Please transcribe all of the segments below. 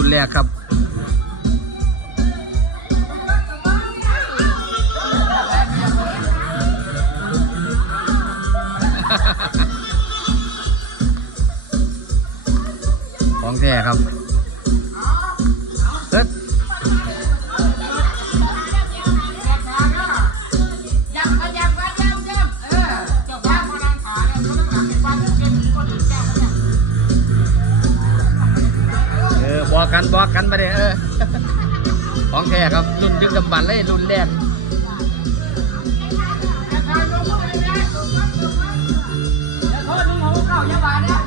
ูแลครับ กันบอกกันมาเลยเออของแท้ครับรุ่นยึกดำบรรพ์เลยรุ่นแรกเดี๋ยวโทษดึงของเก่าอย่าบนะ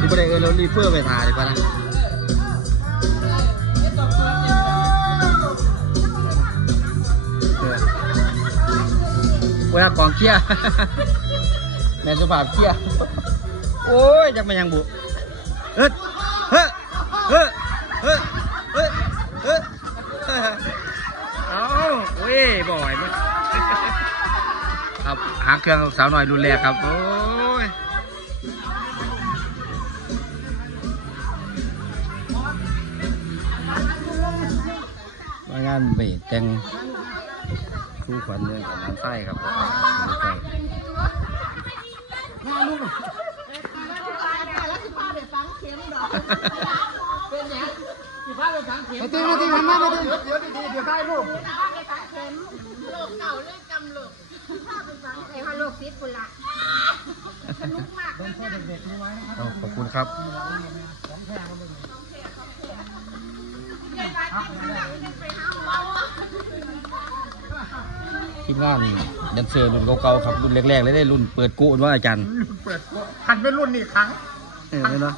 นี่ประเด็นเออเรารีเฟอร์ไปถ่ายดีกว่านะเวลากองเชียแม่สุภาพเชียโอ้ยจักมันยังบุเฮ้เฮ้เฮ้เฮ้ ครับหาเครื่องสาวหน่อยรุนแรงครับ โอ้ยมางานเบรแต่งคู่ขวัญเนี่ยกับน้ำใต้ครับน้ำใต้ไปตีมาตีมามาเดี๋ยวเดี๋ยวดีๆเดี๋ยวได้ลูกโลกเก่าเลยจำโลกไอ้ว่าโล กติดคุณละสนุกมากนะเนี่ยเอาขอบคุณครับทีมงานแดนเซอร์รุ่นเก่าๆครับรุ่นแรกๆเลยได้รุ่นเปิดกู้ว่าอาจารย์เปิดหันเป็นรุ่นนี่ครั้งเออเนาะ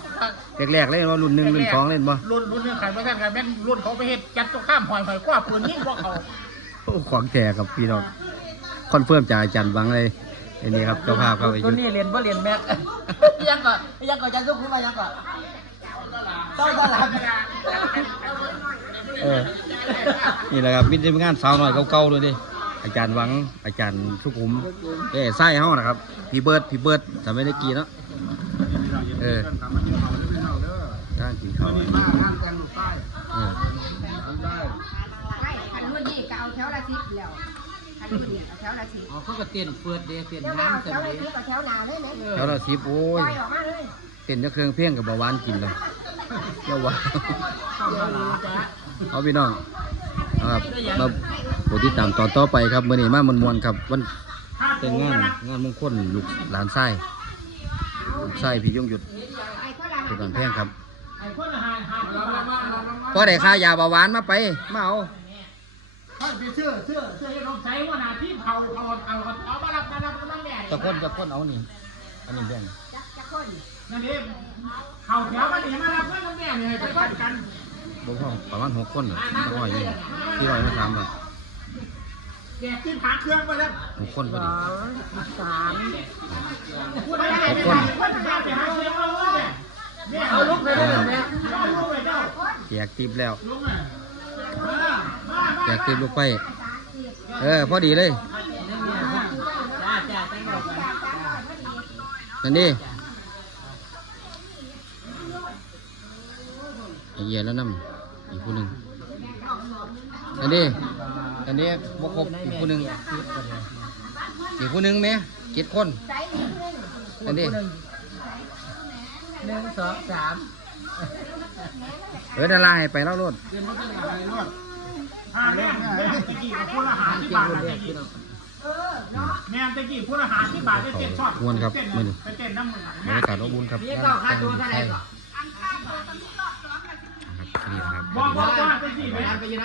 แรกๆเลยว่ารุ่นหนึ่งรุ่นสองเล่นบ่รุ่นรุ่นนี่ขันไม่ใช่ขันแม่นรุ่นเขาไปเฮ็ดจัดตัวข้ามหอยหอยกว่าปืนยิ่งกว่าเขาโอ้ของแท้ครับพี่น้องคอนเฟิร์มจากอาจารย์บังเลย อันนี้ครับเจ้าภาพเข้าไปตัยุวดนี้เรียนว่าเรียนแม็กยังก่อนยังก่อนจะซุกขึ้นมายังก่อนต้องตลาดเออนี่แหละครับมีทีมงานสาวน้อยเก่าๆด้วยดิอาจารย์หวังอาจารย์สุขุมเอ้ไส้เฮานะครับพี่เบิร์ดพี่เบิร์ดจำไม่ได้กี่เนาะเออท่านกินข้าวเออไม่ คันรุ่นนี้ก็เอาแถวละสิบแล้วคันรุ่นนี้เอาแถวละสิบอ๋อเขาก็เต้นเปิดเดย์เต้นเดี๋ยวมาน้ำเอาเต้แถนวเดละย์สิบเอาแถวหนาเลยไหมแล้วเราสิบโอ้ปยล่อยออกมาเลยเป็นเจ้าเครื่องเพียงกับเบาหวานกินเลยเจ้าหวานเอาพี่น้องนะครับมาโปรดติดตามตอนต่อไปครับมื่อนี้มามวนๆครับวันเป็นงานงานมงคลลูกหลานไส้ลูกไส้พี่ยงหยุดไอ้คนละเป็นการแพงครับไอ้คนละหายหายเราละมาเราละมา พอได้ค่ายาเบาหวานมาไปมาเอา เขาไปเชื่อเชื่อเชื่อให้เราใช้ว่านาที่เขาเอาเอาเอามารับมารับมาแม่ตะคนตะคนเอานี่อันนี้แบ่งจักจักคนนั่นเองเขาแถวมาหนีมารับเพื่อนแม่เนี่ยให้ไปกันกันบ่พอประมาณหกคนเหรอต้องร้อยนี่ที่ร้อยมาสามบาทแจกที่ขาเครื่องไปแล้วหกคนพอดีสามพูดอะไรไปคนคนหาไปหาเครื่องเอาเลยแม่เอาลุกไปเลยเอาลุกไปเจ้าแจกติบแล้ว ลุกอะมามามา แจกติบลูกไปเออ พอดีเลยจ้าจ้าตั้งดอกกันนั่นดิไอ้เหี้ยแล้วน้ำอีกผู้หนึ่งอันนี้อันนี้บกครบอีกผู้หนึ่งอีกผู้หนึ่งไหมเจ็ดคนใส่หนึ่งหนึ่งอันนี้หนึ่งสองสามเออดาราให้ไปแล้วรถ หาแม่แม่ตะกี้กับพูดอาหารที่บาทตะกี้กินเนาแม่ตะกี้พูดอาหารที่บาทได้เต้นชอบควรครับเต้นมื้อนี้ไปเต้นน้ำมือบรรยากาศอบอุ่นครับนี่ก็ค่าตัวเท่าไหร่ก่อนครับนี่นะครับบอกบอกว่าตะกี้แม่ไปยัง